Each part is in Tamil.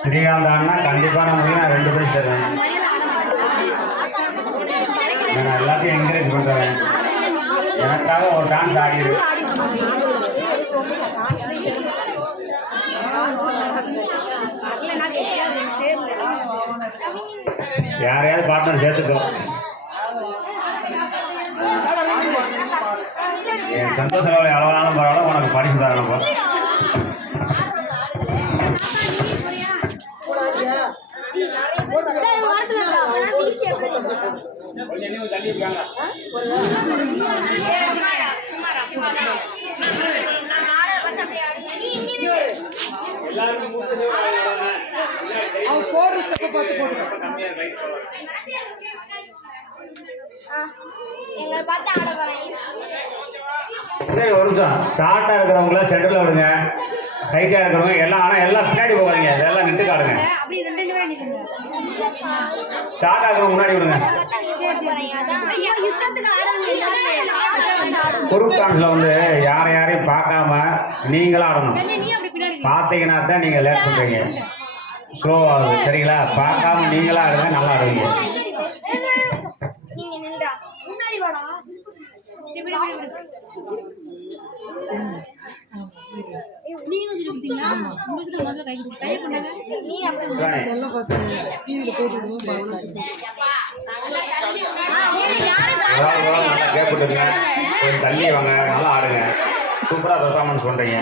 ஸ்ரீகாந்த் அண்ணா கண்டிப்பான முறையில் நான் 2 பேர் தருவேன். நான் எல்லாத்தையும் என்கரேஜ் பண்ணுறேன். எனக்காக ஒரு டான்ஸ் ஆடிடு. யாரையாவது பார்ட்னர் சேர்த்துக்கோ. என் சந்தோஷ செலவில் எவ்வளோனாலும் பரவாயில்ல, உனக்கு பரிசு தரணும். ஒரு நிமிஷம், ஷார்ட்டா இருக்கிறவங்கள சென்டர்ல விடுங்க, ஹைட்டா இருக்கிறவங்க எல்லாம், ஆனா எல்லாம் பின்னாடி போகாதீங்க, எல்லாம் நின்று காடுங்க. ஷார்ட்டா இருக்கிறவங்க முன்னாடி விடுங்க. குரூப் டான்ஸ்ல வந்து யாரையும் பார்க்காம நீங்களும் ஆடணும். பார்த்தீங்கன்னா தான் நீங்க லேட் பண்றீங்க, ஸ்லோ ஆகுது. சரிங்களா? பார்க்காம நீங்களா ஆடுங்க, நல்லா ஆடுவீங்க. நல்லா கேட்பட்டுங்க, கொஞ்சம் தள்ளி வாங்க, நல்லா ஆடுங்க, சூப்பரா பெர்ஃபார்மன்ஸ் பண்றீங்க.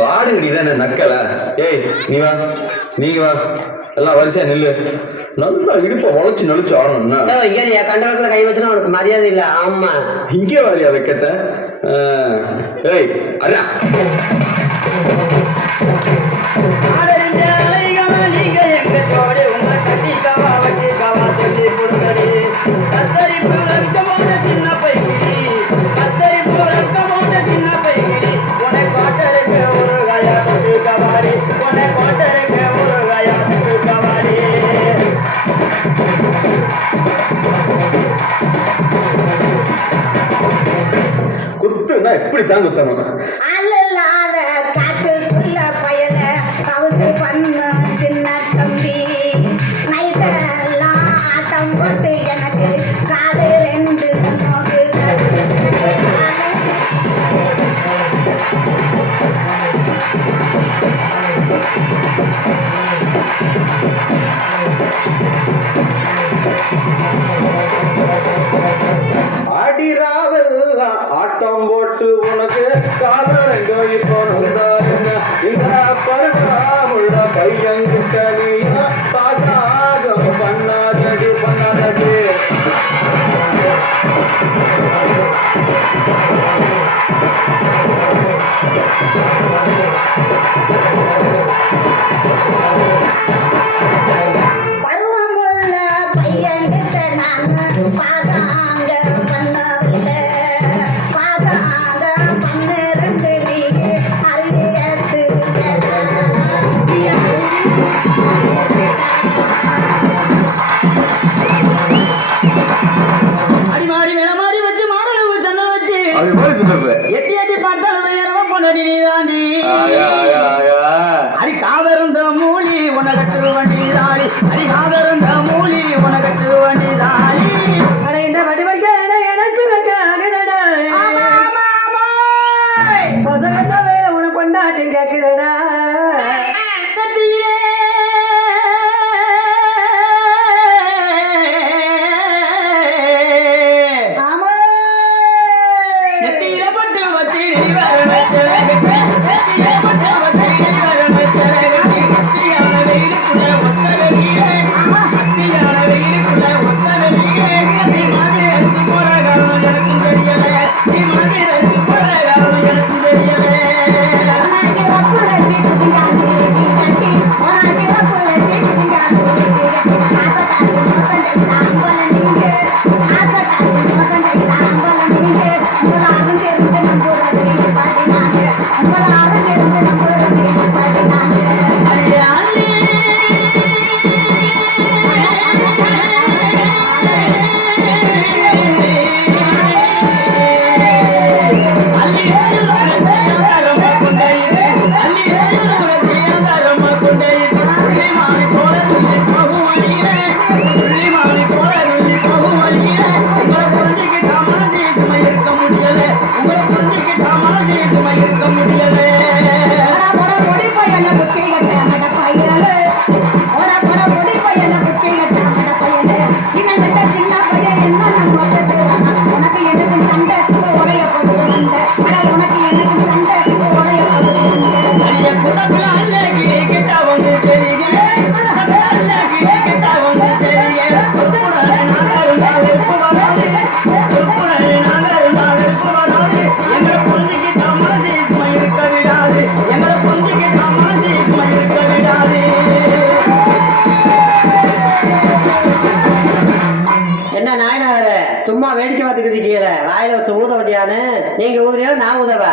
பாடுங்கடிதான் நக்கல. ஏய் நீங்க வா, எல்லாம் வரிசையா நெல்லு. நல்லா இடுப்ப உழைச்சு நெளிச்சு ஆடணும்னா கண்டவர்களை கை வச்சுனா உனக்கு மரியாதை இல்ல. ஆமா, இங்கே வாரியா வைக்கத்த. ஏய் அண்ணா, குத்துனா எப்படி தான் குத்தணும்? காட்டுக்குள்ள பயல கவுசை பண்ண சின்ன தம்பி, நைட்டெல்லாம் ஆட்டம் போட்டு எனக்கு காது 2 நோக்கு. அடிராவெல்லாம் ஆட்டம் போட்டு உனக்கு காலம் 2 இப்போ இந்த பருகாமுள்ள பையன்கிட்ட நீயா பாசாகம் பண்ணாதடி. பருவமுள்ள பையன்கிட்ட நான் பாசாங்க பண்ணவில்லை, பாசாங்க பண்ணிருந்து நீ அறிவியத்து. அடிமாடி மேலமாடி வச்சு மாரளவு ஜன்னல் வச்சு எட்டி எட்டி பார்த்தாலும் பொண்ணடி நீதாண்டி. அடி காதருந்த மூலி உனகட்டு வண்டி தாடி, அடி காதருந்த மூலி உனகட்டு வண்டி தாடி. அடைந்த வடிவங்க எனக்கு வைக்க பொண்டாட்டி கேக்குதடா கத்தியே ஆமா நெத்தியில பட்டு வச்சு நெத்தியில பட்டு வச்சு கத்தியான வெயிலுக்குள்ள ஒத்தர நீரே கத்தியான வெயிலுக்குள்ள ஒத்தர நீரே நீ மாதிரி எடுத்து போற காரணம் எனக்கும் தெரியல நீ மாதிரி எடுத்து போற காரணம் எனக்கும் தெரியல உனக்கு வப்புலட்டி குதிங்காது கட்டி உனக்கு வப்புலட்டி குதிங்காது கட்டி ஆசை காட்டு மோசம் செய்யலாம் அம்பல நீங்க ஆசை காட்டு மோசம் செய்யலாம் அம்பல நீங்க உங்களாரும் சேர்ந்து நம்புறது பாடி நாங்க உங்களாரும் சேர்ந்து நம்புறது பாடி நாங்க என்ன நாயனாரே சும்மா வேடிக்கை பார்த்துக்கிட்டு இருக்கீங்களே வாயில வச்சு ஊத வண்டியான்னு நீங்க ஊதுறியா நான் ஊதவா